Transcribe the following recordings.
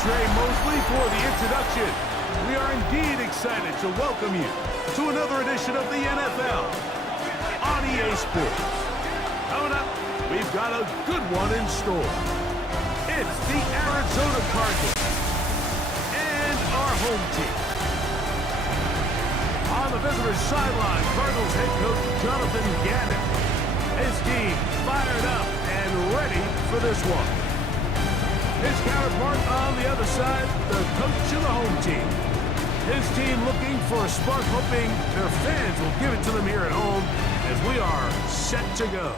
Trey Mosley for the introduction. We are indeed excited to welcome you to another edition of the NFL on EA Sports. Coming up, we've got a good one in store. It's the Arizona Cardinals and our home team. On the visitor's sideline, Cardinals head coach Jonathan Gannon. His team fired up and ready for this one. His counterpart on the other side, the coach of the home team. His team looking for a spark, hoping their fans will give it to them here at home as we are set to go.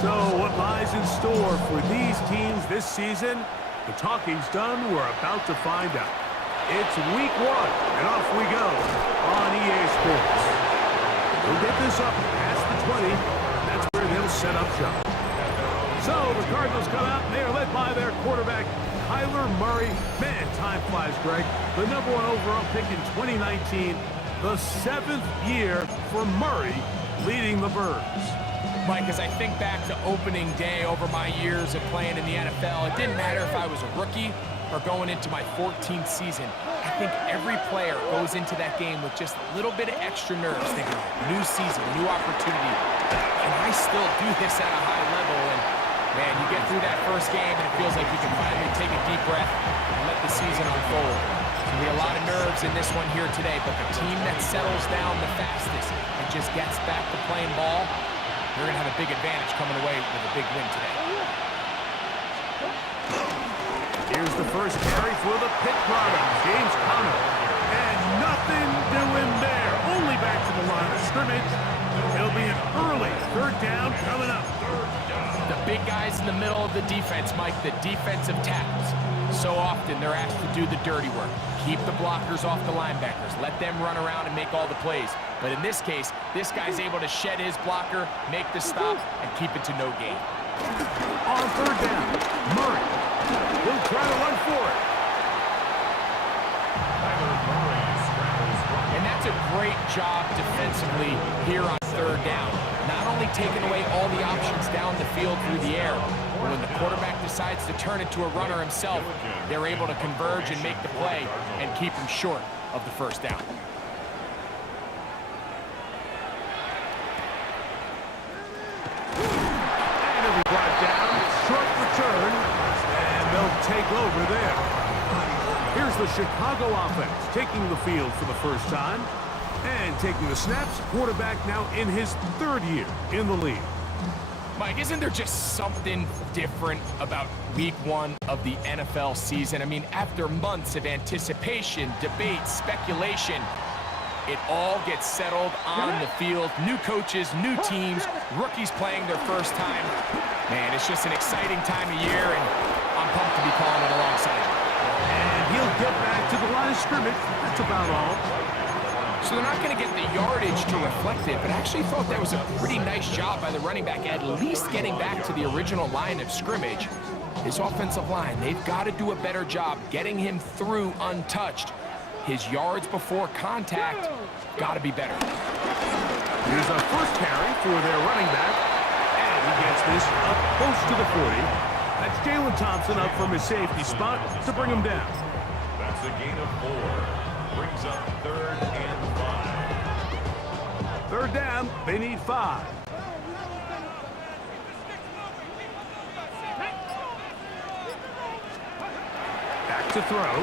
So what lies in store for these teams this season? The talking's done. We're about to find out. It's week 1, and off we go on EA Sports. We'll get this up past the 20. That's where they'll set up shop. So the Cardinals come out, and they are led by their quarterback, Kyler Murray. Man, time flies, Greg. The #1 overall pick in 2019. The 7th year for Murray leading the Birds. Mike, as I think back to opening day over my years of playing in the NFL, it didn't matter if I was a rookie or going into my 14th season. I think every player goes into that game with just a little bit of extra nerves, thinking, new season, new opportunity. And I still do this at a high level. And, man, you get through that first game, and it feels like you can finally take a deep breath and let the season unfold. There'll be a lot of nerves in this one here today, but the team that settles down the fastest and just gets back to playing ball, they're going to have a big advantage coming away with a big win today. Here's the first carry for the Pitt product, James Conner. And nothing doing there. Only back to the line of scrimmage. It'll be an early 3rd down coming up. The big guys in the middle of the defense, Mike, the defensive tackles. So often they're asked to do the dirty work. Keep the blockers off the linebackers. Let them run around and make all the plays. But in this case, this guy's able to shed his blocker, make the stop, and keep it to no gain. On 3rd down, Murray will try to run for it. And that's a great job defensively here on 3rd down. Not only taking away all the options down the field through the air, but when the quarterback decides to turn it to a runner himself, they're able to converge and make the play and keep him short of the 1st down. And it'll be brought down. Short return. And they'll take over there. Here's the Chicago offense taking the field for the first time. And taking the snaps, quarterback now in his 3rd year in the league. Mike, isn't there just something different about week 1 of the NFL season? I mean, after months of anticipation, debate, speculation, it all gets settled on the field. New coaches, new teams, rookies playing their first time. Man, it's just an exciting time of year, and I'm pumped to be calling it alongside you. And he'll get back to the line of scrimmage. That's about all. So they're not going to get the yardage to reflect it, but I actually thought that was a pretty nice job by the running back, at least getting back to the original line of scrimmage. His offensive line, they've got to do a better job getting him through untouched. His yards before contact got to be better. Here's a first carry for their running back, and he gets this up close to the 40. That's Jalen Thompson up from his safety spot to bring him down. That's a gain of 4. Brings up 3rd and 5. 3rd down, they need 5. Back to throw.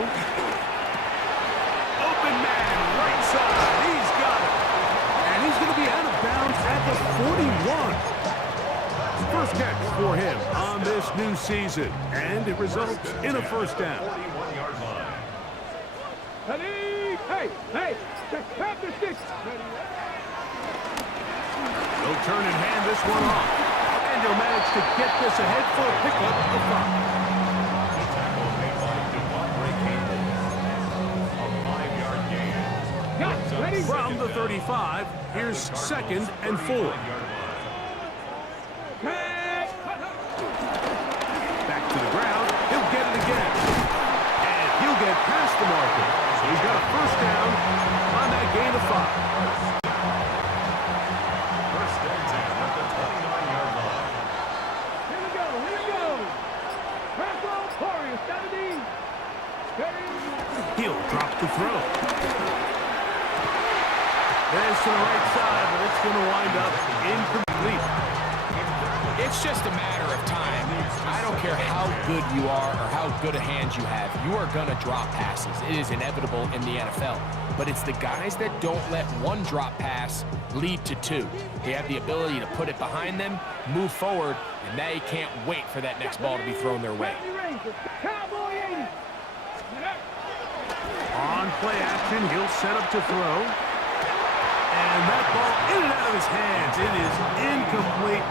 Open man, right side. He's got it. And he's going to be out of bounds at the 41. First catch for him on this new season. And it results in a 1st down. 41-yard line. Hey, have the stick. They'll turn and hand this one off. And they'll manage to get this ahead for a pickup of 5. From the 35, here's 2nd and 4. Back to the ground. He'll get it again. And he'll get past the marker. So he's got a 1st down on that gain of 5. to throw. There's to the right side, but it's going to wind up incomplete. It's just a matter of time. I don't care how good you are or how good a hand you have. You are going to drop passes. It is inevitable in the NFL. But it's the guys that don't let one drop pass lead to two. They have the ability to put it behind them, move forward, and they can't wait for that next ball to be thrown their way. On play action, he'll set up to throw. And that ball in and out of his hands. It is incomplete.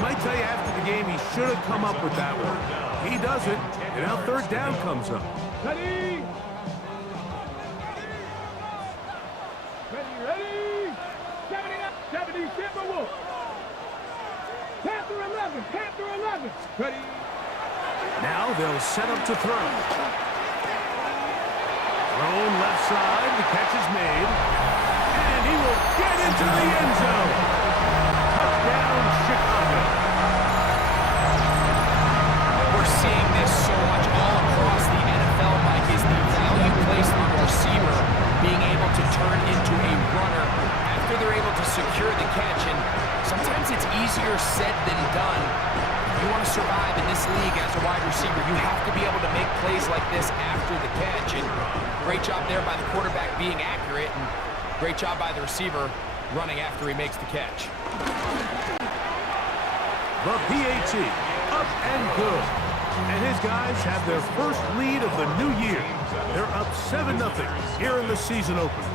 Might tell you after the game he should have come up with that one. He doesn't, and now third down comes up. Ready? Ready? 70 1. Panther 11. Panther 11. Ready? Now they'll set up to throw. Thrown left side, the catch is made. And he will get into the end zone. Touchdown, Chicago. We're seeing this so much all across the NFL, Mike, is the value placed on the receiver being able to turn into a runner after they're able to secure the catch. And sometimes it's easier said than done. If you want to survive in this league as a wide receiver, you have to be able to make plays like this after the catch. And great job there by the quarterback being accurate, and great job by the receiver running after he makes the catch. The PAT, up and good. And his guys have their first lead of the new year. They're up 7-0 here in the season opener.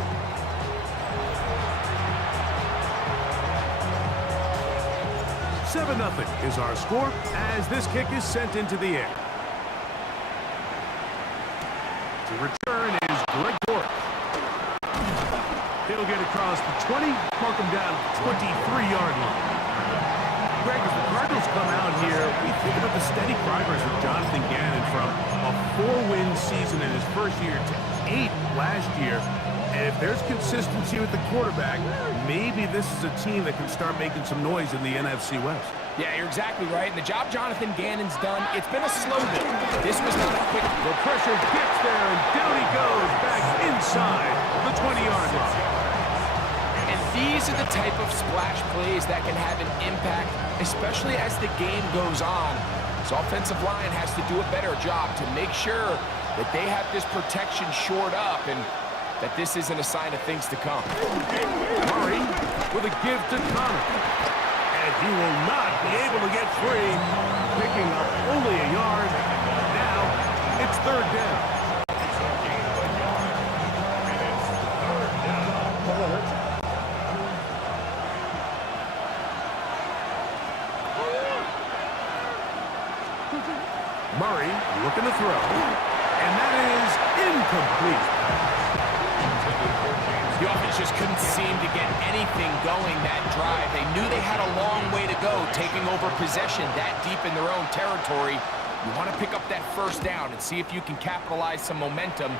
"7-0 is our score as this kick is sent into the air. To return is Greg Dortch. He'll get across the 20, mark him down at the 23-yard line. Greg, as the Cardinals come out here, we think about the steady progress with Jonathan Gannon from a 4-win season in his first year to 8 last year. And if there's consistency with the quarterback, maybe this is a team that can start making some noise in the NFC West. Yeah, you're exactly right. And the job Jonathan Gannon's done, it's been a slow build. This was not a quick... The pressure gets there, and down he goes back inside the 20-yard line. And these are the type of splash plays that can have an impact, especially as the game goes on. This offensive line has to do a better job to make sure that they have this protection shored up and that this isn't a sign of things to come. Murray with a give to Connor. And he will not be able to get free, picking up only a yard. Now it's third down. Murray looking to throw, and that is incomplete. The offense just couldn't seem to get anything going that drive. They knew they had a long way to go, taking over possession that deep in their own territory. You want to pick up that first down and see if you can capitalize some momentum.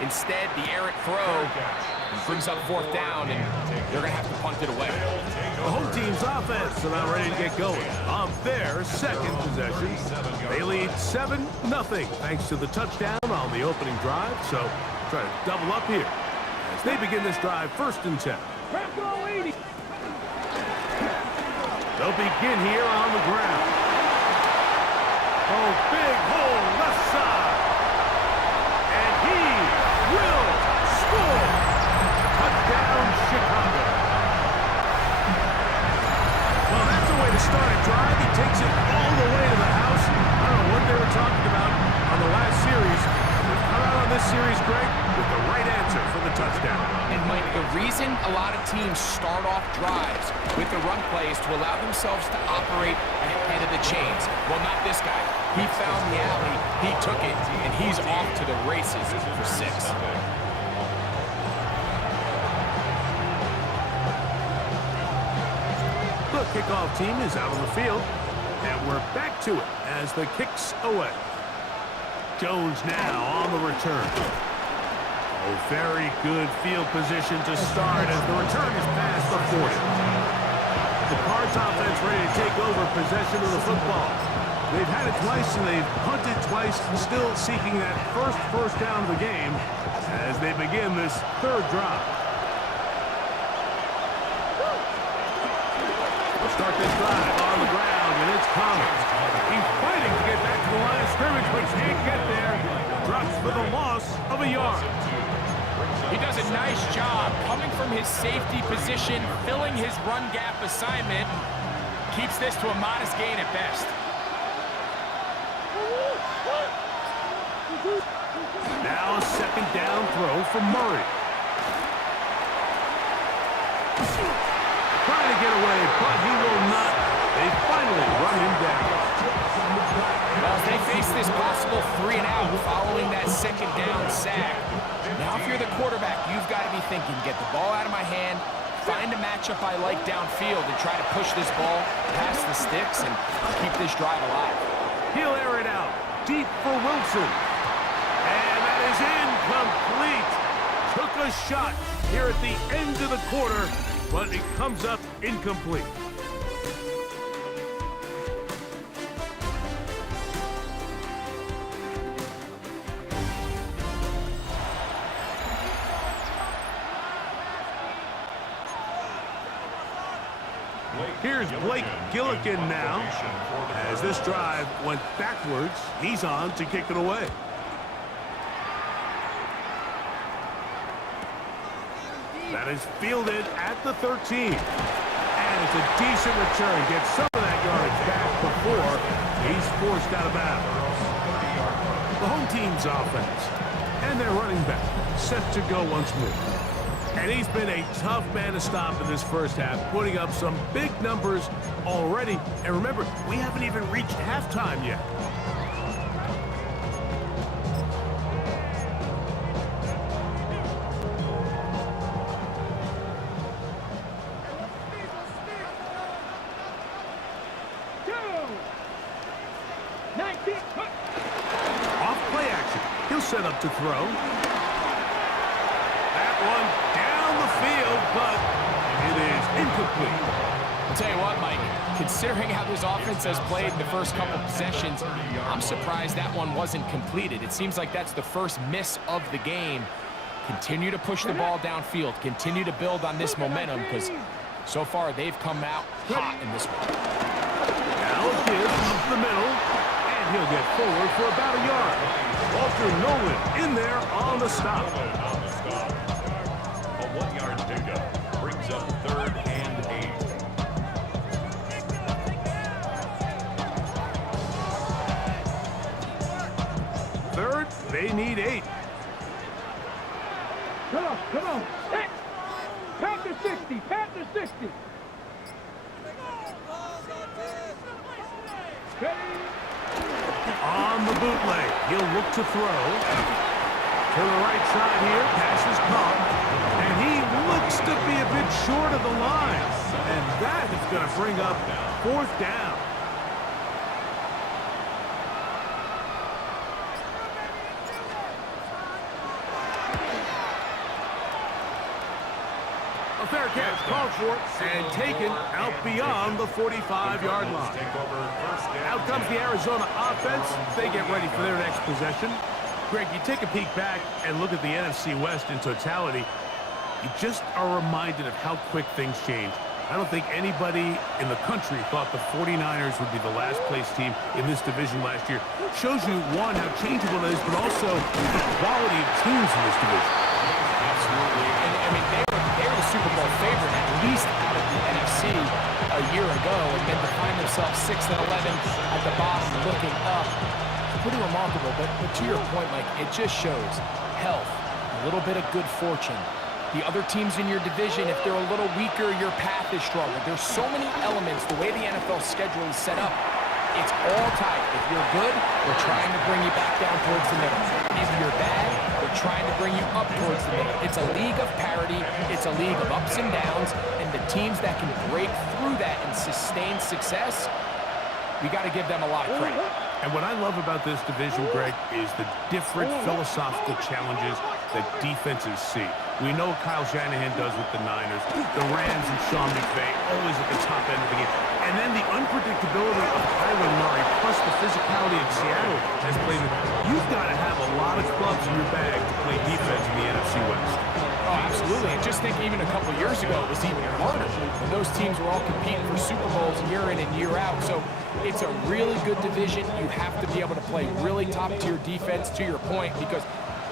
Instead, the errant throw brings up fourth down, and they're going to have to punt it away. The home team's offense is now ready to get going on their second possession. They lead 7-0 thanks to the touchdown on the opening drive. So try to double up here as they begin this drive first and 10. They'll begin here on the ground. Oh, big hole left side. And he will score. Touchdown, Chicago. Well, that's the way to start a drive. He takes it all the way to the house. I don't know what they were talking about on the last series. They've come out on this series, Greg, with the right answer for the touchdown. And Mike, the reason a lot of teams start off drives with the run plays to allow themselves to operate ahead of the chains. Well, not this guy. He found the alley, he took it, and he's off to the races for 6. The kickoff team is out on the field, and we're back to it as the kick's away. Jones now on the return. Oh, very good field position to start as the return is past the 40. The Cards offense ready to take over possession of the football. They've had it twice and they've punted twice, still seeking that first down of the game. as they begin this third drive. We'll start this drive on the ground, and it's Thomas. He's fighting to get back to the line of scrimmage, but can't get there. Drops for the loss of a yard. He does a nice job coming from his safety position, filling his run gap assignment. Keeps this to a modest gain at best. Now a second down throw from Murray. Trying to get away, but he will not. They finally run him down. Well, as they face this possible 3-and-out following that second down sack. Now, if you're the quarterback, you've got to be thinking, get the ball out of my hand, find a matchup I like downfield, and try to push this ball past the sticks and keep this drive alive. He'll air it out. Deep for Wilson. And that is incomplete. Took a shot here at the end of the quarter, but it comes up incomplete. Here's Blake Gillikin now. As this drive went backwards, he's on to kick it away. That is fielded at the 13. And it's a decent return. Gets some of that yardage back before he's forced out of bounds. The home team's offense and their running back set to go once more. And he's been a tough man to stop in this first half, putting up some big numbers already. And remember, we haven't even reached halftime yet. Off play action. He'll set up to throw. That one down the field, but it is incomplete. I'll tell you what, Mike, considering how this offense has played in the first couple possessions, I'm surprised that one wasn't completed. It seems like that's the first miss of the game. Continue to push the ball downfield. Continue to build on this momentum, because so far they've come out hot in this one. Now a give up the middle, and he'll get forward for about a yard. Walter Nolan in there on the stop. A 1-yard pickup brings up 3rd and 8. Third, they need 8. Come on, come on. Hey! Panther 60, Panther 60. Ready? On the bootleg, he'll look to throw. To the right side here, pass is caught. And he looks to be a bit short of the line. And that is going to bring up 4th down. A fair catch called for and taken out beyond the 45-yard line. Out comes the Arizona offense. They get ready for their next possession. Greg, you take a peek back and look at the NFC West in totality. You just are reminded of how quick things change. I don't think anybody in the country thought the 49ers would be the last-place team in this division last year. Shows you, one, how changeable it is, but also the quality of teams in this division. Absolutely. And, I mean, they were the Super Bowl favorite, at least out of the NFC a year ago, and then to find themselves 6-11 at the bottom looking up. Pretty remarkable, but to your point, Mike, it just shows health, a little bit of good fortune. The other teams in your division, if they're a little weaker, your path is stronger. There's so many elements. The way the NFL schedule is set up, it's all tight. If you're good, we're trying to bring you back down towards the middle. If you're bad, we're trying to bring you up towards the middle. It's a league of parity. It's a league of ups and downs, and the teams that can break through that and sustain success, we got to give them a lot of credit. And what I love about this division, Greg, is the different philosophical challenges that defenses see. We know what Kyle Shanahan does with the Niners. The Rams and Sean McVay always at the top end of the game. And then the unpredictability of Kyler Murray plus the physicality of Seattle has played with. You've got to have a lot of clubs in your bag to play defense in the NFC West. Oh, absolutely. And just think even a couple years ago, it was even harder when those teams were all competing for Super Bowls year in and year out. So it's a really good division. You have to be able to play really top-tier defense, to your point, because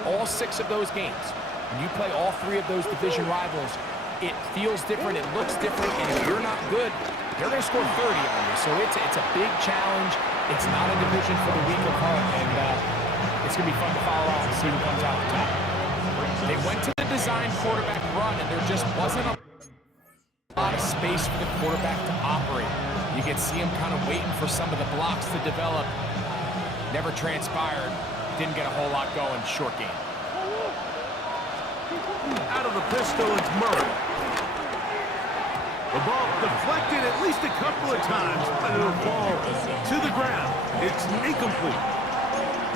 all 6 of those games, when you play all 3 of those division rivals, it feels different, it looks different, and if you're not good, they're going to score 30 on you. So it's a big challenge. It's not a division for the weak of heart, and it's going to be fun to follow on and see who comes out on top. They went to the design quarterback run, and there just wasn't a lot of space for the quarterback to operate. You can see him kind of waiting for some of the blocks to develop. Never transpired. Didn't get a whole lot going. Short game. Out of the pistol, it's Murray. The ball deflected at least a couple of times, and it'll fall to the ground. It's incomplete.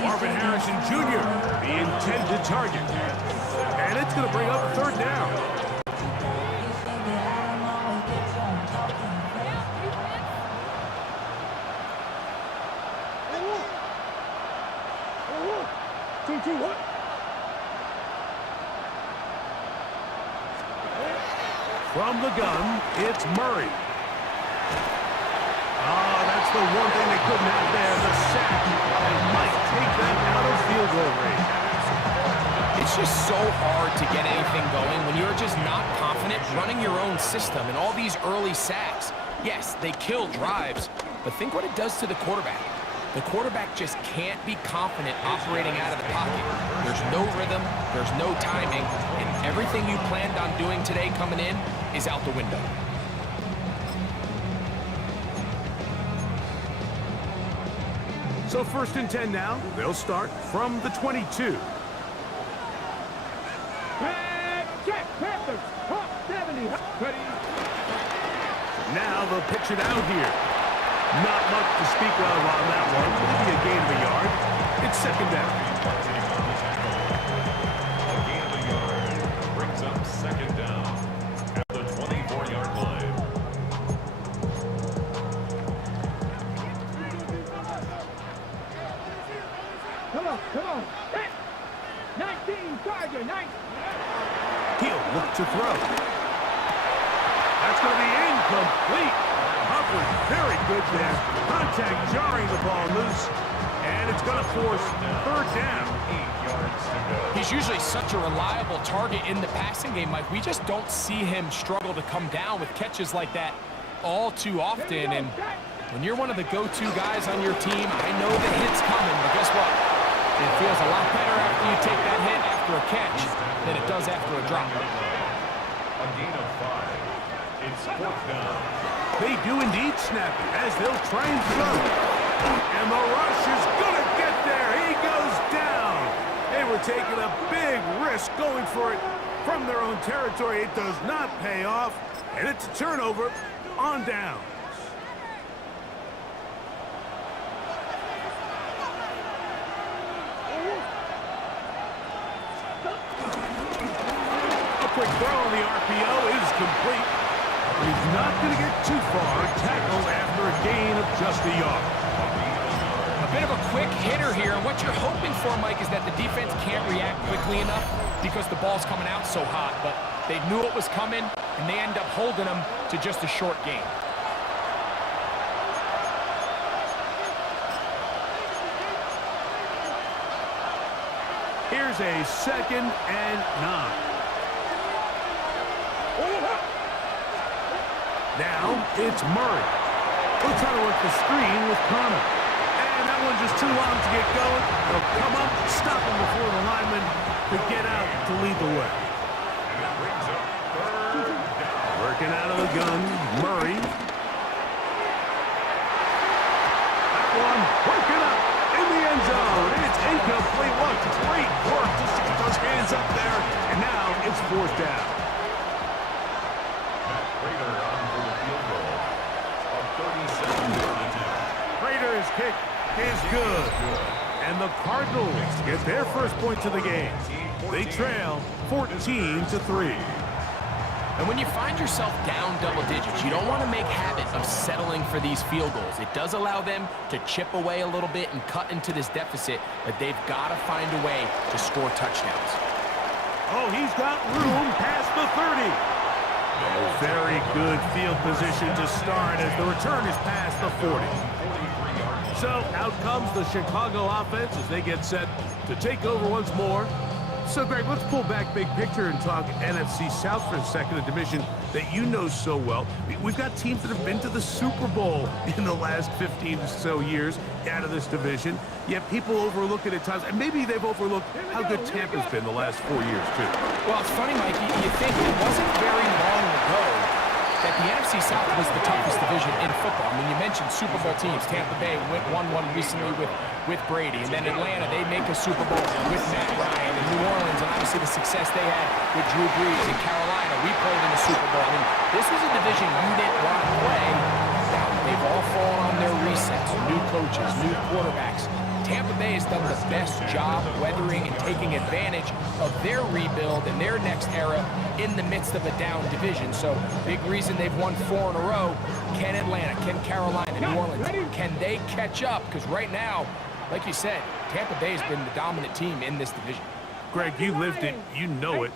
Marvin Harrison Jr., the intended target. And it's going to bring up 3rd down. From the gun, it's Murray. Oh, that's the one thing they couldn't have there, the sack. They might take that out of field goal range. It's just so hard to get anything going when you're just not confident running your own system. And all these early sacks, yes, they kill drives, but think what it does to the quarterback. The quarterback just can't be confident operating out of the pocket. There's no rhythm, there's no timing, and everything you planned on doing today coming in is out the window. So 1st and 10 now. They'll start from the 22. Check, Panthers, top 70. Ready? Now they'll pitch it out here. Not much to speak of on that one. Maybe a gain of a yard. It's 2nd down. A gain of a yard brings up 2nd down at the 24-yard line. Come on. 19, Charger, 19. He'll look to throw. That's going to be incomplete. Hubbard, very good there. Contact jarring the ball loose. And it's going to force 3rd down. 8 yards to go. He's usually such a reliable target in the passing game, Mike. We just don't see him struggle to come down with catches like that all too often. And when you're one of the go-to guys on your team, I know the hit's coming, but guess what? It feels a lot better after you take that hit after a catch than it does after a drop. A gain of 5. It's 4th down. They do indeed snap it as they'll try and throw. And the rush is going to get there. He goes down. They were taking a big risk going for it from their own territory. It does not pay off, and it's a turnover on down. A quick throw on the RPO is complete. He's not going to get too far. Tackled after a gain of just a yard. A bit of a quick hitter here, and what you're hoping for, Mike, is that the defense can't react quickly enough because the ball's coming out so hot, but they knew it was coming, and they end up holding them to just a short gain. Here's a 2nd and 9. Now it's Murray. We'll try to work the screen with Connor. And that one's just too long to get going. They'll come up, stop him before the lineman to get out to lead the way. And it brings up 3rd down. Working out of the gun, Murray. That one working up in the end zone. It's incomplete. What great work just to get those hands up there. And now it's 4th down. Prater on for the field goal of 37-52. Prater's kick is good. And the Cardinals get their first points of the game. They trail 14-3. And when you find yourself down double digits, you don't want to make habit of settling for these field goals. It does allow them to chip away a little bit and cut into this deficit, but they've got to find a way to score touchdowns. Oh, he's got room past the 30. Oh, very good field position to start as the return is past the 40. So out comes the Chicago offense as they get set to take over once more. So, Greg, let's pull back big picture and talk NFC South for a second, a division that you know so well. We've got teams that have been to the Super Bowl in the last 15 or so years out of this division, yet people overlook it at times, and maybe they've overlooked how good Tampa's been the last 4 years, too. Well, it's funny, Mikey, you think it wasn't very long ago that the NFC South was the toughest division in football. I mean, you mentioned Super Bowl teams. Tampa Bay won one recently with Brady, and then Atlanta, they make a Super Bowl with Matt Ryan, and New Orleans, and obviously the success they had with Drew Brees. In Carolina, we played in the Super Bowl. I mean, this was a division you didn't want to play. Now, they've all fallen on their resets, new coaches, new quarterbacks. Tampa Bay has done the best job weathering and taking advantage of their rebuild and their next era in the midst of a down division. So, big reason they've won 4 in a row. Can Atlanta, can Carolina, New Orleans, can they catch up? Because right now, like you said, Tampa Bay has been the dominant team in this division. Greg, you lived it, you know it.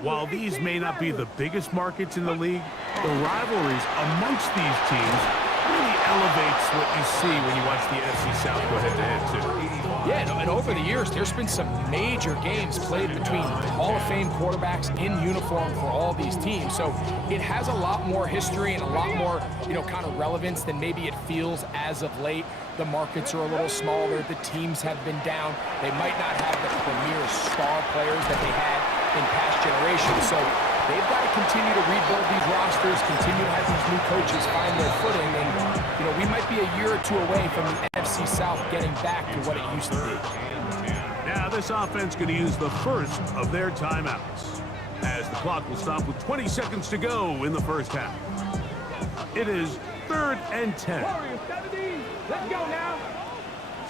While these may not be the biggest markets in the league, the rivalries amongst these teams really elevates what you see when you watch the NFC South go head-to-head, too. Yeah, and over the years, there's been some major games played between Hall of Fame quarterbacks in uniform for all these teams. So it has a lot more history and a lot more, kind of relevance than maybe it feels as of late. The markets are a little smaller. The teams have been down. They might not have the premier star players that they had in past generations. So they've got to continue to rebuild these rosters, continue to have these new coaches find their footing. And, we might be a year or two away from the NFC South getting back to what it used to be. Now this offense going to use the first of their timeouts, as the clock will stop with 20 seconds to go in the first half. It is 3rd and 10. Warriors 70. Let's go now.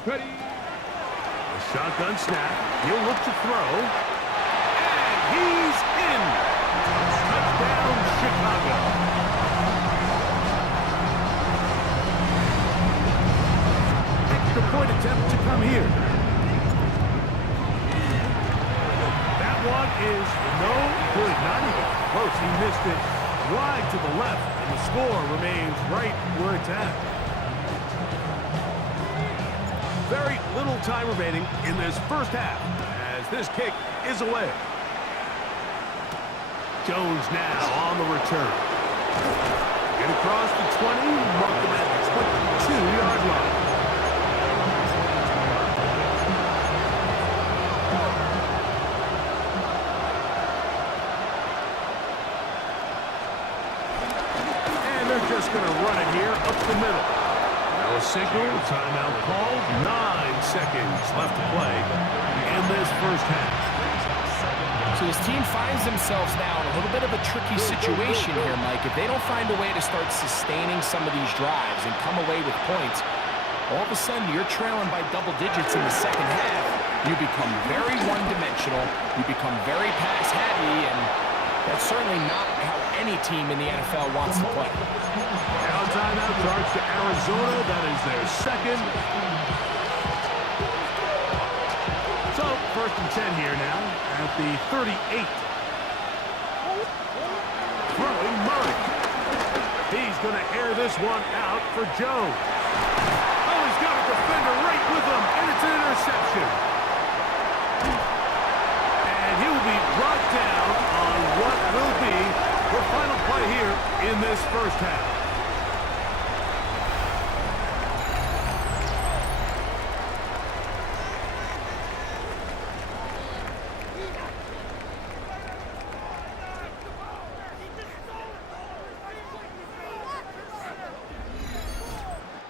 Ready. A shotgun snap. He'll look to throw. And he's in. Touchdown, Chicago. Extra point attempt to come here. That one is no good. Not even close. He missed it wide to the left, and the score remains right where it's at. Very little time remaining in this first half as this kick is away. Jones now on the return. Get across the 20, mark him at the 22-yard line. And they're just going to run it here up the middle. Now a signal, timeout called, 9 seconds left to play in this first half. So this team finds themselves now in a little bit of a tricky situation here, Mike. If they don't find a way to start sustaining some of these drives and come away with points, all of a sudden you're trailing by double digits in the second half. You become very one-dimensional. You become very pass-heavy, and that's certainly not how any team in the NFL wants to play. Now timeout charge to Arizona. That is their second. So, 1st and 10 here now at the 38. Throwing Murray. He's going to air this one out for Jones. Oh, he's got a defender right with him, and it's an interception. And he will be brought down on what will be the final play here in this first half.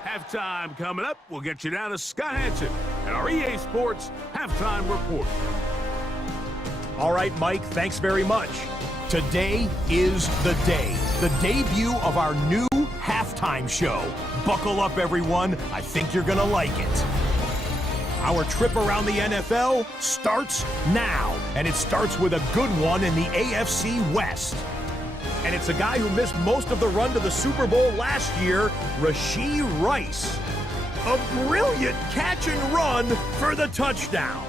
Halftime coming up. We'll get you down to Scott Hansen and our EA Sports Halftime Report. All right, Mike, thanks very much. Today is the day, the debut of our new halftime show. Buckle up, everyone. I think you're going to like it. Our trip around the NFL starts now, and it starts with a good one in the AFC West. And it's a guy who missed most of the run to the Super Bowl last year, Rashee Rice. A brilliant catch and run for the touchdown.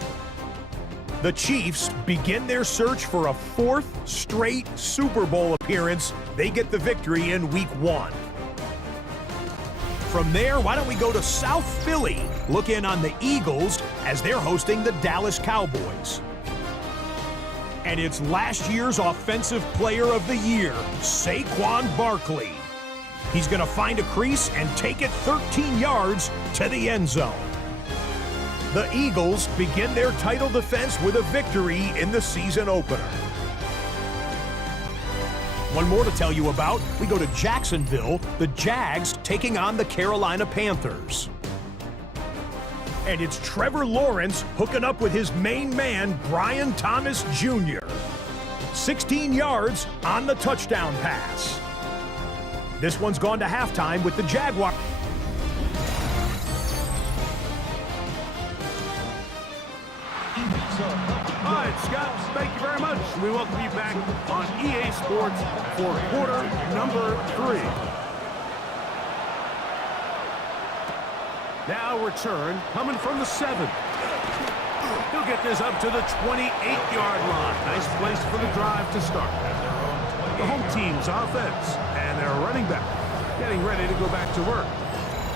The Chiefs begin their search for a fourth straight Super Bowl appearance. They get the victory in Week 1. From there, why don't we go to South Philly, look in on the Eagles as they're hosting the Dallas Cowboys. And it's last year's Offensive Player of the Year, Saquon Barkley. He's going to find a crease and take it 13 yards to the end zone. The Eagles begin their title defense with a victory in the season opener. One more to tell you about. We go to Jacksonville, the Jags taking on the Carolina Panthers. And it's Trevor Lawrence hooking up with his main man, Brian Thomas Jr. 16 yards on the touchdown pass. This one's gone to halftime with the Jaguars. All right, Scott, thank you very much. We welcome you back on EA Sports for quarter number 3. Now return coming from the 7. He'll get this up to the 28-yard line. Nice place for the drive to start. The home team's offense and their running back getting ready to go back to work.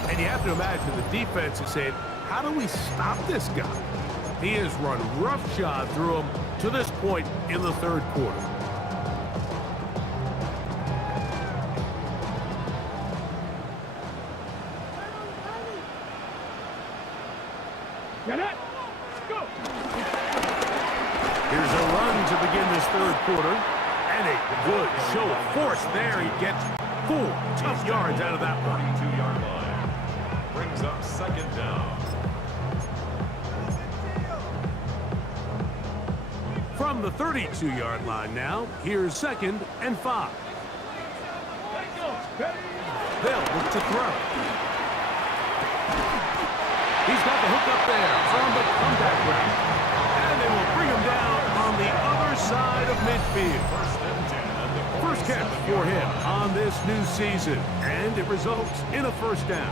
And you have to imagine the defense is saying, how do we stop this guy? He has run roughshod through him to this point in the third quarter. Get it! Go! Here's a run to begin this third quarter. And a good show of force there. He gets 4 tough yards out of that one. 42-yard line. Brings up second down. From the 32-yard line now, here's 2nd and 5. They'll look to throw. He's got the hook up there on the comeback route. And they will bring him down on the other side of midfield. First catch for him on this new season, and it results in a first down.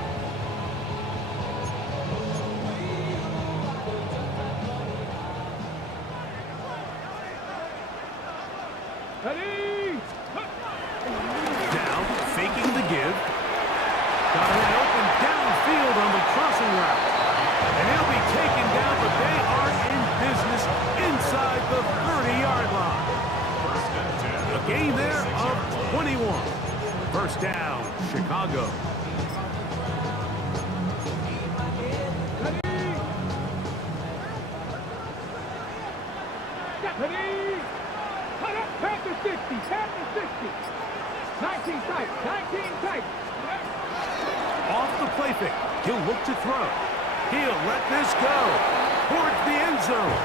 Ready! Down, faking the give. Got him open downfield on the crossing route. And he'll be taken down, but they are in business inside the 30-yard line. A gain there of 21. First down, Chicago. Ready! Ready! Cut up! Panther 60! Panther 60! 19 tight! 19 tight! Off the play fake. He'll look to throw. He'll let this go towards the end zone.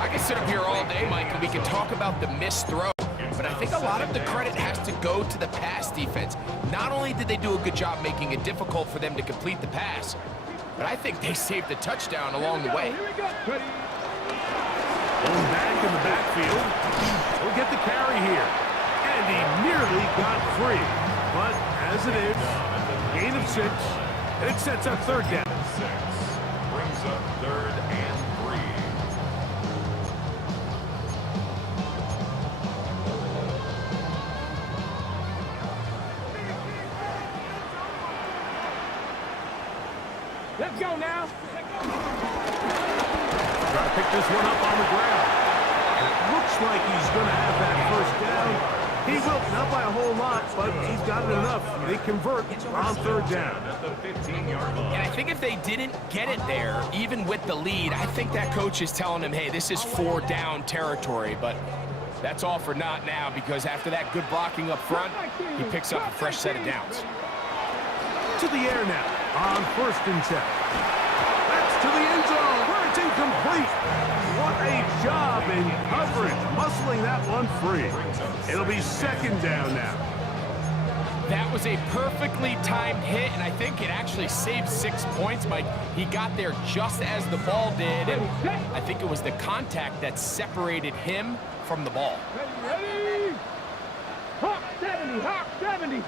I can sit up here all day, Mike, and we can talk about the missed throw. But I think a lot of the credit has to go to the pass defense. Not only did they do a good job making it difficult for them to complete the pass, but I think they saved the touchdown along the way. Here we go! Ready! Going back in the backfield. He'll get the carry here. And he nearly got free. But as it is, gain of 6. And it sets up third down. 6. Brings up 3rd and 3. Let's go now! Trying to pick this one up on the ground. It looks like he's going to have that first down. He will, not by a whole lot, but he's got it enough. They convert on third down. At the 15-yard line. And I think if they didn't get it there, even with the lead, I think that coach is telling him, hey, this is 4 down territory. But that's all for not now, because after that good blocking up front, he picks up a fresh set of downs. To the air now on 1st and 10. That's to the end zone where it's incomplete. What a job in coverage, muscling that one free. It'll be 2nd down now. That was a perfectly timed hit, and I think it actually saved 6 points, Mike. He got there just as the ball did, and I think it was the contact that separated him from the ball. Ready? Hawk 70, Hawk 70.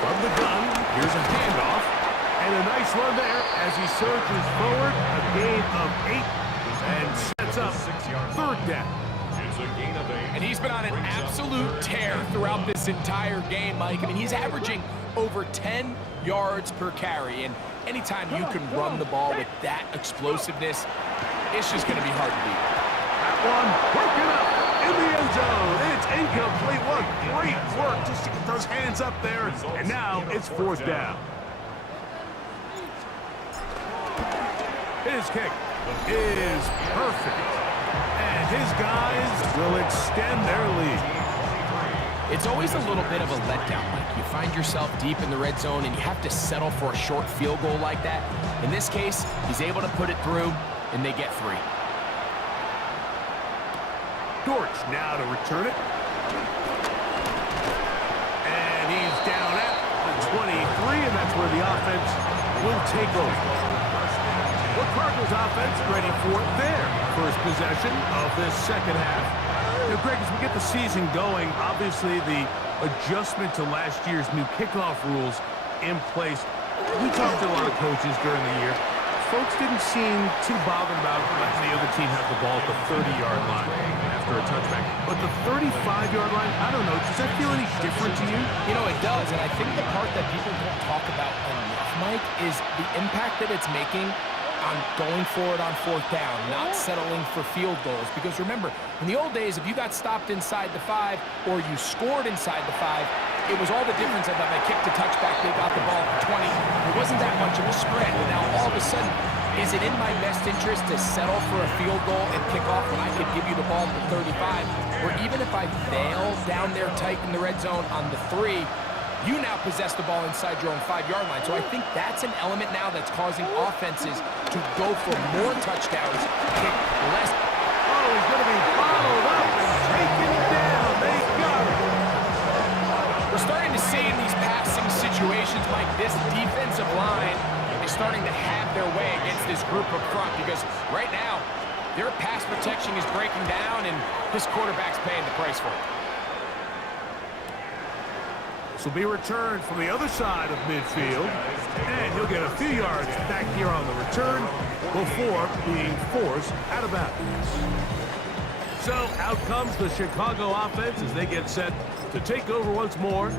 From the gun, here's a handoff, and a nice run there as he surges forward, a gain of 8, and sets up 3rd down. It's a gain of 8. And he's been on an absolute tear throughout this entire game, Mike. I mean, he's averaging over 10 yards per carry, and anytime you can run the ball with that explosiveness, it's just going to be hard to beat. That one broken up in the end zone. It's incomplete. What great work just to get those hands up there. And now it's 4th down. His kick is perfect. And his guys will extend their lead. It's always a little bit of a letdown, Mike. You find yourself deep in the red zone and you have to settle for a short field goal like that. In this case, he's able to put it through, and they get 3. Dortch now to return it. And he's down at the 23, and that's where the offense will take over. The Cardinals offense ready for their first possession of this second half. You know, Greg, as we get the season going, obviously the adjustment to last year's new kickoff rules in place. We talked to a lot of coaches during the year. Folks didn't seem too bothered about letting the other team have the ball at the 30-yard line after a touchback. But the 35-yard line, I don't know, does that feel any different to you? You know, it does, and I think the part that people don't talk about enough, Mike, is the impact that it's making on going for it on 4th down, not settling for field goals. Because remember, in the old days, if you got stopped inside the 5 or you scored inside the 5, it was all the difference of that they kicked a touchback, they got the ball at the 20. It wasn't that much of a spread. And now all of a sudden, is it in my best interest to settle for a field goal and kick off when I could give you the ball at the 35? Or even if I bail down there tight in the red zone on the 3, you now possess the ball inside your own 5-yard line. So I think that's an element now that's causing offenses to go for more touchdowns, kick less. Oh, he's going to be followed up and taken down. They got it. We're starting to see in these passing situations, Mike, this defensive line is starting to have their way against this group up front, because right now, their pass protection is breaking down, and this quarterback's paying the price for it. This will be returned from the other side of midfield, and he'll get a few yards back here on the return before being forced out of bounds. So out comes the Chicago offense as they get set to take over once more.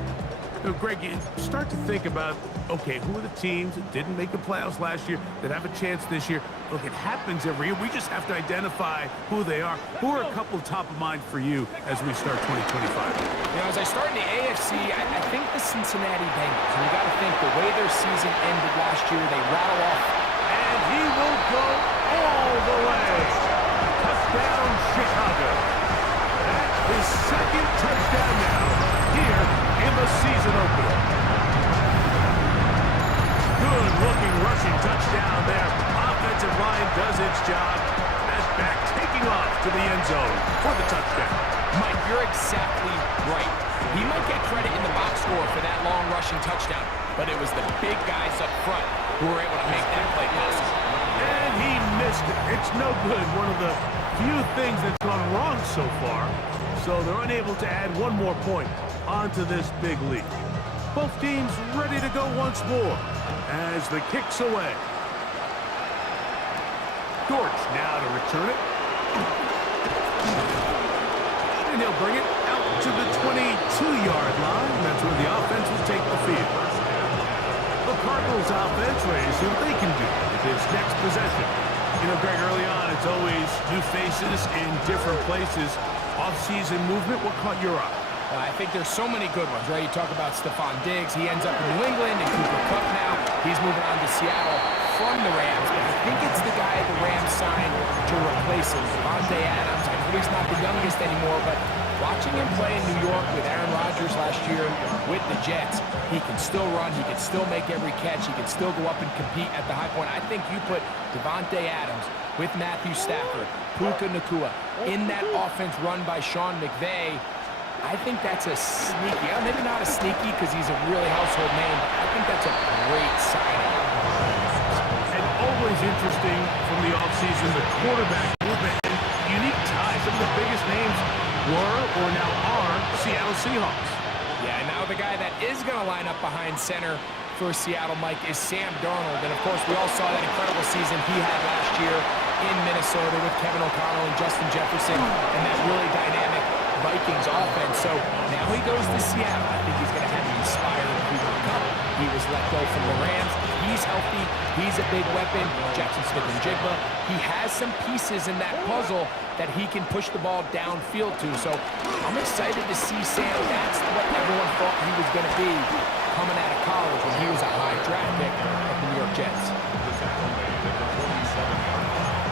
You know, Greg, you start to think about, okay, who are the teams that didn't make the playoffs last year that have a chance this year? Look, it happens every year. We just have to identify who they are. Who are a couple top of mind for you as we start 2025? You know, as I start in the AFC, I think the Cincinnati Bengals. And you got to think the way their season ended last year, they rattle off. And he will go all the way. Touchdown, Chicago. That's his 2nd touchdown now here in the season opener. Good-looking rushing touchdown there. Offensive line does its job. That back taking off to the end zone for the touchdown. Mike, you're exactly right. He might get credit in the box score for that long rushing touchdown, but it was the big guys up front who were able to make that play possible. And he missed it. It's no good. One of the few things that's gone wrong so far. So they're unable to add one more point onto this big lead. Both teams ready to go once more as the kick's away. Dortch now to return it. And he'll bring it out to the 22-yard line. That's where the offense will take the field. The Cardinals offense ready to see what they can do with this next possession. You know, Greg, early on, it's always new faces in different places. Off-season movement, what caught your eye? I think there's so many good ones, right? You talk about Stephon Diggs. He ends up in New England, and Cooper Kupp now. He's moving on to Seattle from the Rams. But I think it's the guy the Rams signed to replace him, Davante Adams. I know he's not the youngest anymore, but watching him play in New York with Aaron Rodgers last year with the Jets, he can still run. He can still make every catch. He can still go up and compete at the high point. I think you put Davante Adams with Matthew Stafford, Puka Nacua in that offense run by Sean McVay. I think that's a sneaky, maybe not a sneaky because he's a really household name, but I think that's a great signing. And always interesting from the offseason, the quarterback movement and unique ties. Some of the biggest names were or now are Seattle Seahawks. Yeah, and now the guy that is going to line up behind center for Seattle, Mike, is Sam Darnold. And, of course, we all saw that incredible season he had last year in Minnesota with Kevin O'Connell and Justin Jefferson and that really dynamic Vikings offense. So now he goes to Seattle. I think he's going to have an inspired Cooper Kupp. He was let go from the Rams. He's healthy. He's a big weapon. Jackson Smith-Njigba. He has some pieces in that puzzle that he can push the ball downfield to. So I'm excited to see Sam. That's what everyone thought he was going to be coming out of college when he was a high draft pick of the New York Jets. The tackle made at the 47-yard line.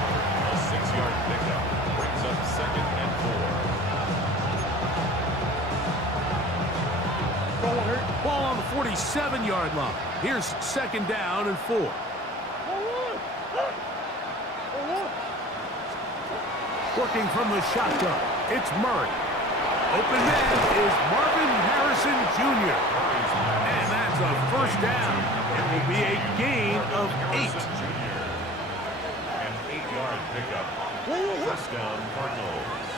A 6-yard pickup brings up 2nd and 4. Ball on the 47-yard line. Here's 2nd down and 4. Working from the shotgun, it's Murray. Open man is Marvin Harrison Jr. And that's a 1st down. It will be a gain of 8. An 8-yard pickup. 1st down, Cardinals.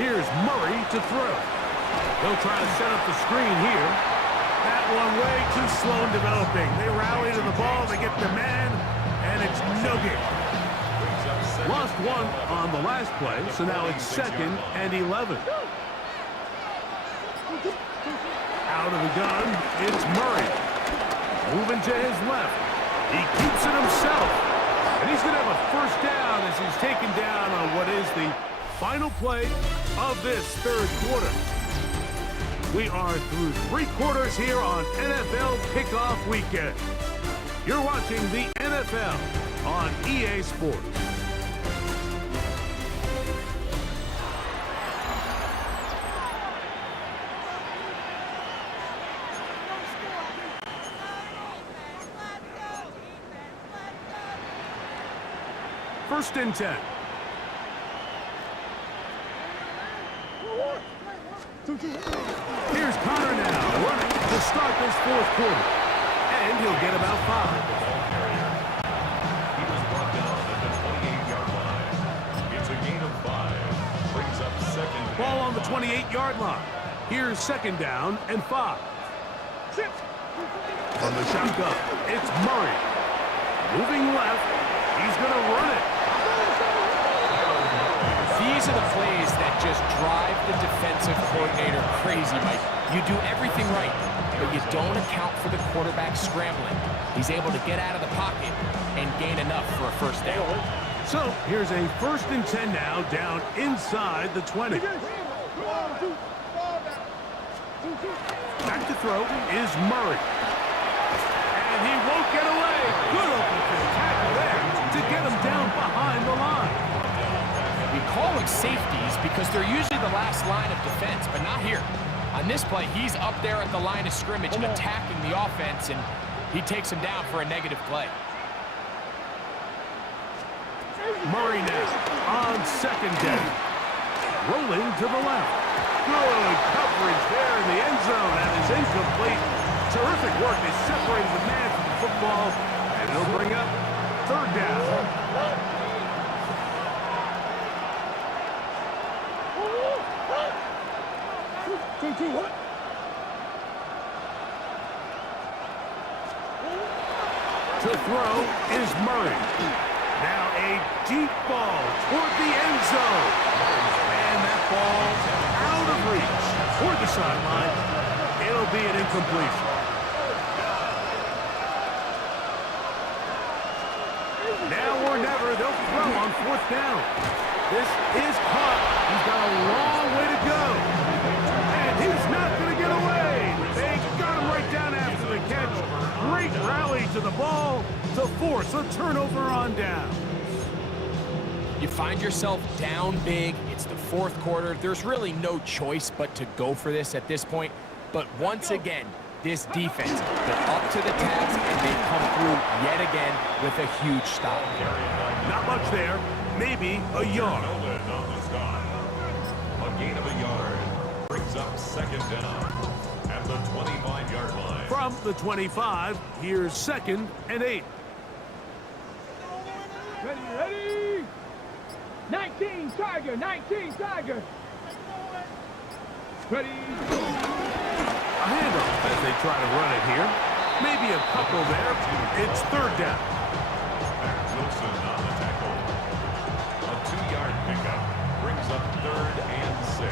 Here's Murray to throw. They'll try to set up the screen here. That one way too slow in developing. They rally to the ball, they get the man, and it's no gain. Lost 1 on the last play, so now it's 2nd and 11. Out of the gun, it's Murray. Moving to his left. He keeps it himself. And he's going to have a 1st down as he's taken down on what is the final play of this 3rd quarter. We are through 3 quarters here on NFL Kickoff Weekend. You're watching the NFL on EA Sports. First and 10. Here's Connor now running to start this 4th quarter. And he'll get about 5. He was brought down at the 28-yard line. It's a gain of 5. Brings up 2nd. Ball on the 28-yard line. Here's 2nd down and 5. From the shotgun, it's Murray. Moving left. He's going to run it. These are the plays that just drive the defensive coordinator crazy, Mike. You do everything right, but you don't account for the quarterback scrambling. He's able to get out of the pocket and gain enough for a 1st down. So here's a 1st and 10 now, down inside the 20. Back to throw is Murray. And he won't get away. Good open field tackle there to get him down behind the line. We call them safeties because they're usually the last line of defense, but not here. On this play, he's up there at the line of scrimmage attacking the offense, and he takes him down for a negative play. Murray now on 2nd down. Rolling to the left. Good coverage there in the end zone. That is incomplete. Terrific work. They separated the man from the football, and it'll bring up 3rd down. To throw is Murray. Now a deep ball toward the end zone. And that ball out of reach toward the sideline. It'll be an incompletion. Now or never, they'll throw on 4th down. This is caught. He's got a long way to go. And he's not going to get away. They got him right down after the catch. Great rally to the ball to force a turnover on down. You find yourself down big. It's the 4th quarter. There's really no choice but to go for this at this point. But once again, this defense, they're up to the task, and they come through yet again with a huge stop. Not much there. Maybe a yard. A gain of a yard. brings up second down at the 25-yard line. From the 25, here's 2nd and 8. Ready, ready. 19 Tiger, 19 Tiger. Ready. A handoff as they try to run it here. Maybe a couple there. It's 3rd down. Wilson on the tackle. A 2-yard pickup brings up 3rd and 6.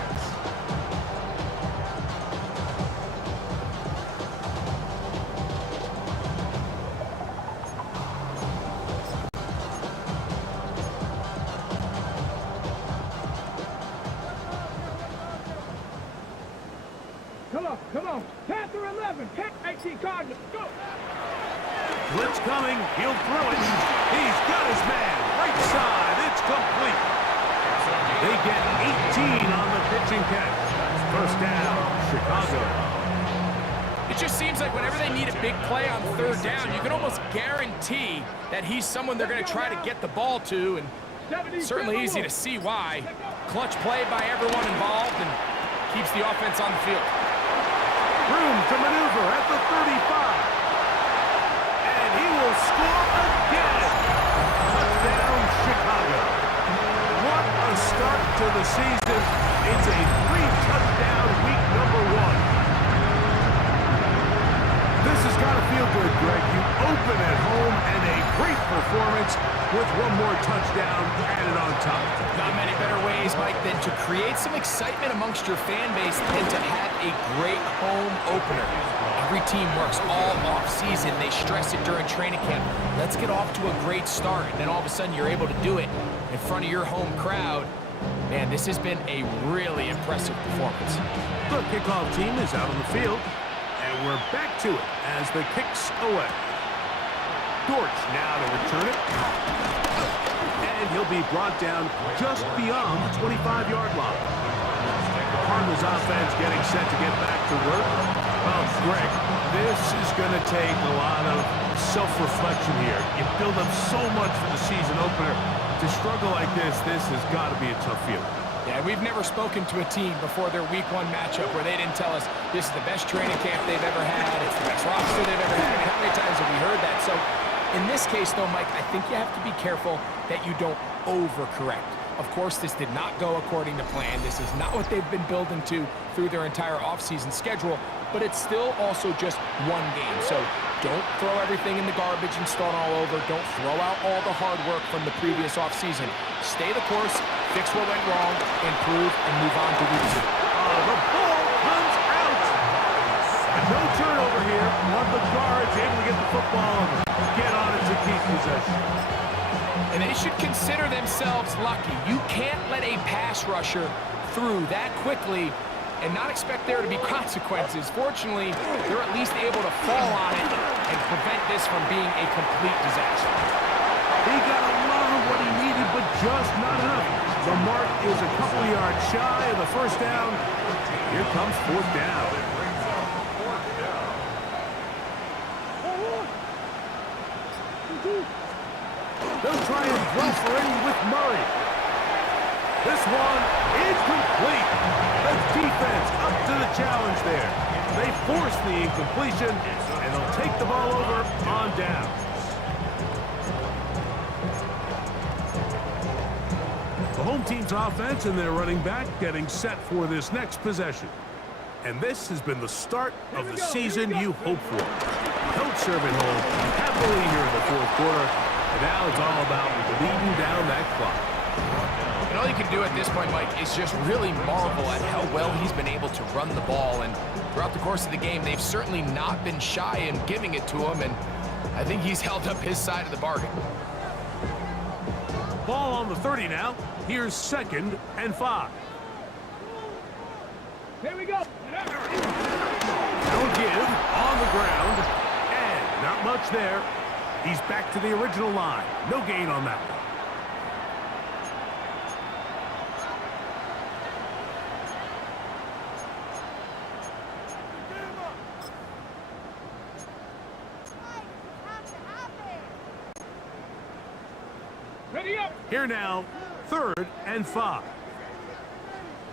Come on. Panther 11, 18 Cardinals, go. Blitz coming. He'll throw it. He's got his man. Right side. It's complete. They get 18 on the pitching catch. 1st down, Chicago. It just seems like whenever they need a big play on 3rd down, you can almost guarantee that he's someone they're going to try to get the ball to, and certainly easy to see why. Clutch play by everyone involved and keeps the offense on the field. Room to maneuver at the 35. And he will score again. Touchdown, Chicago. What a start to the season. It's a 3-touchdown week number 1. This has got to feel good, Greg. You open at home and a great performance with one more touchdown added on top. Not many better ways, Mike, than to create some excitement amongst your fan base and to have a great home opener. Every team works all off-season. They stress it during training camp. Let's get off to a great start. And then all of a sudden you're able to do it in front of your home crowd. Man, this has been a really impressive performance. The kickoff team is out on the field. And we're back to it as the kick's away. Dortch now to return it. And he'll be brought down just beyond the 25-yard line. Cardinals offense getting set to get back to work. Well, Greg, this is going to take a lot of self-reflection here. You build up so much for the season opener. To struggle like this has got to be a tough feeling. Yeah, we've never spoken to a team before their week 1 matchup where they didn't tell us this is the best training camp they've ever had, it's the best roster they've ever had. I mean, how many times have we heard that? So in this case, though, Mike, I think you have to be careful that you don't overcorrect. Of course, this did not go according to plan. This is not what they've been building to through their entire offseason schedule, but it's still also just one game. So don't throw everything in the garbage and start all over. Don't throw out all the hard work from the previous offseason. Stay the course, fix what went wrong, improve, and move on to week 2. The ball comes out. No turnover here. One of the guards able to get the football and get on it to keep possession. And they should consider themselves lucky. You can't let a pass rusher through that quickly and not expect there to be consequences. Fortunately, they're at least able to fall on it and prevent this from being a complete disaster. He got a lot of what he needed, but just not enough. The mark is a couple of yards shy of the 1st down. Here comes 4th down. They'll try and throw for it with Murray. This one is complete. The defense up to the challenge there. They force the incompletion, and they'll take the ball over on down. The home team's offense and their running back getting set for this next possession. And this has been the start of the season you hope for. Coach serving home heavily here in the 4th quarter. And now it's all about leading down that clock. And all you can do at this point, Mike, is just really marvel at how well he's been able to run the ball. And throughout the course of the game, they've certainly not been shy in giving it to him. And I think he's held up his side of the bargain. Ball on the 30 now. Here's 2nd and 5. Here we go. Don't give on the ground. And not much there. He's back to the original line. No gain on that one. Ready up. Here now, 3rd and 5.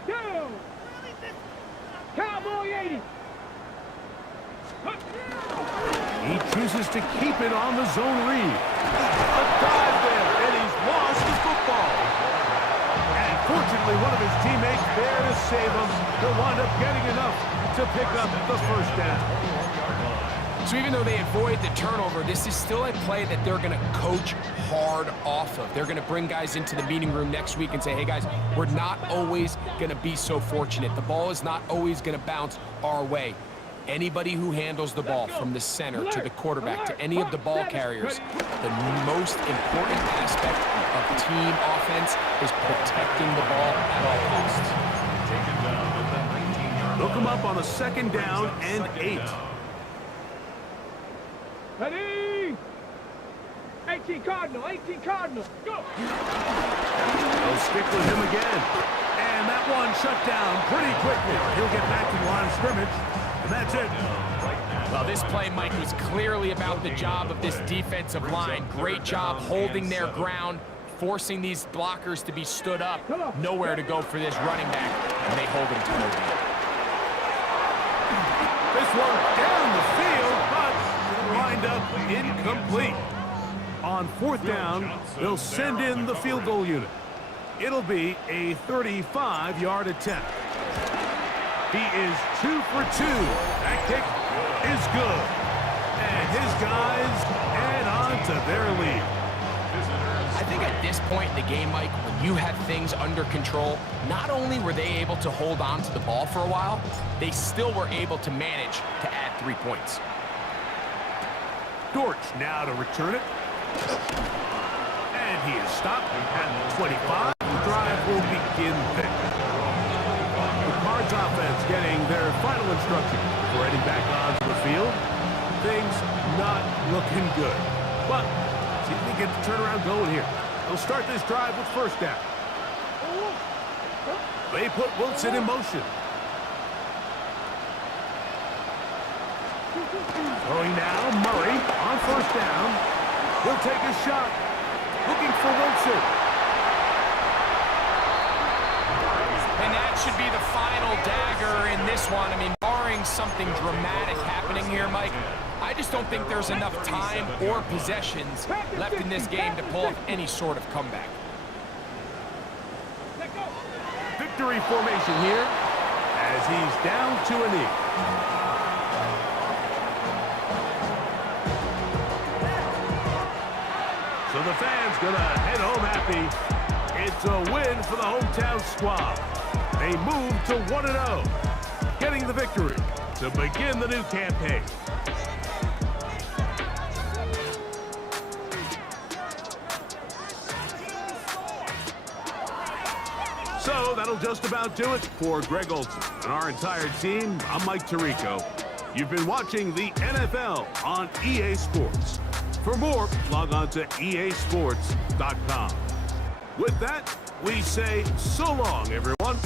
Go. 80. He chooses to keep it on the zone read. A dive there, and he's lost the football. And fortunately, one of his teammates there to save him. He'll wind up getting enough to pick up the first down. So even though they avoid the turnover, this is still a play that they're going to coach hard off of. They're going to bring guys into the meeting room next week and say, hey, guys, we're not always going to be so fortunate. The ball is not always going to bounce our way. Anybody who handles the ball from the center to the quarterback to any of the ball carriers, the most important aspect of team offense is protecting the ball at all costs. Taken down at the 19-yard line. They'll come up on a second down and 8. Ready? 18 Cardinal, 18 Cardinal. Go! They'll stick with him again. And that one shut down pretty quickly. He'll get back to the line of scrimmage. And that's it. Well, this play, Mike, was clearly about the job of this defensive line. Great job holding their ground, forcing these blockers to be stood up. Nowhere to go for this running back, and they hold him to no gain. This one down the field, but it'll wind up incomplete. On fourth down, they'll send in the field goal unit. It'll be a 35-yard attempt. He is 2 for 2. That kick is good. And his guys add on to their lead. I think at this point in the game, Mike, when you had things under control, not only were they able to hold on to the ball for a while, they still were able to manage to add 3 points. Dortch now to return it. And he is stopped at the 25. The drive will begin there. The Cards offense getting their final instruction for heading back onto the field. Things not looking good. But see if they get the turnaround going here. They'll start this drive with first down. They put Wilson in motion. Throwing now, Murray on first down. He'll take a shot. Looking for Wilson. And that should be the final dagger in this one. I mean, barring something dramatic happening here, Mike, I just don't think there's enough time or possessions left in this game to pull off any sort of comeback. Victory formation here as he's down to a knee. So the fans gonna head home happy. It's a win for the hometown squad. They move to 1-0, getting the victory to begin the new campaign. So that'll just about do it for Greg Olson and our entire team. I'm Mike Tirico. You've been watching the NFL on EA Sports. For more, log on to easports.com. With that, we say so long, everyone.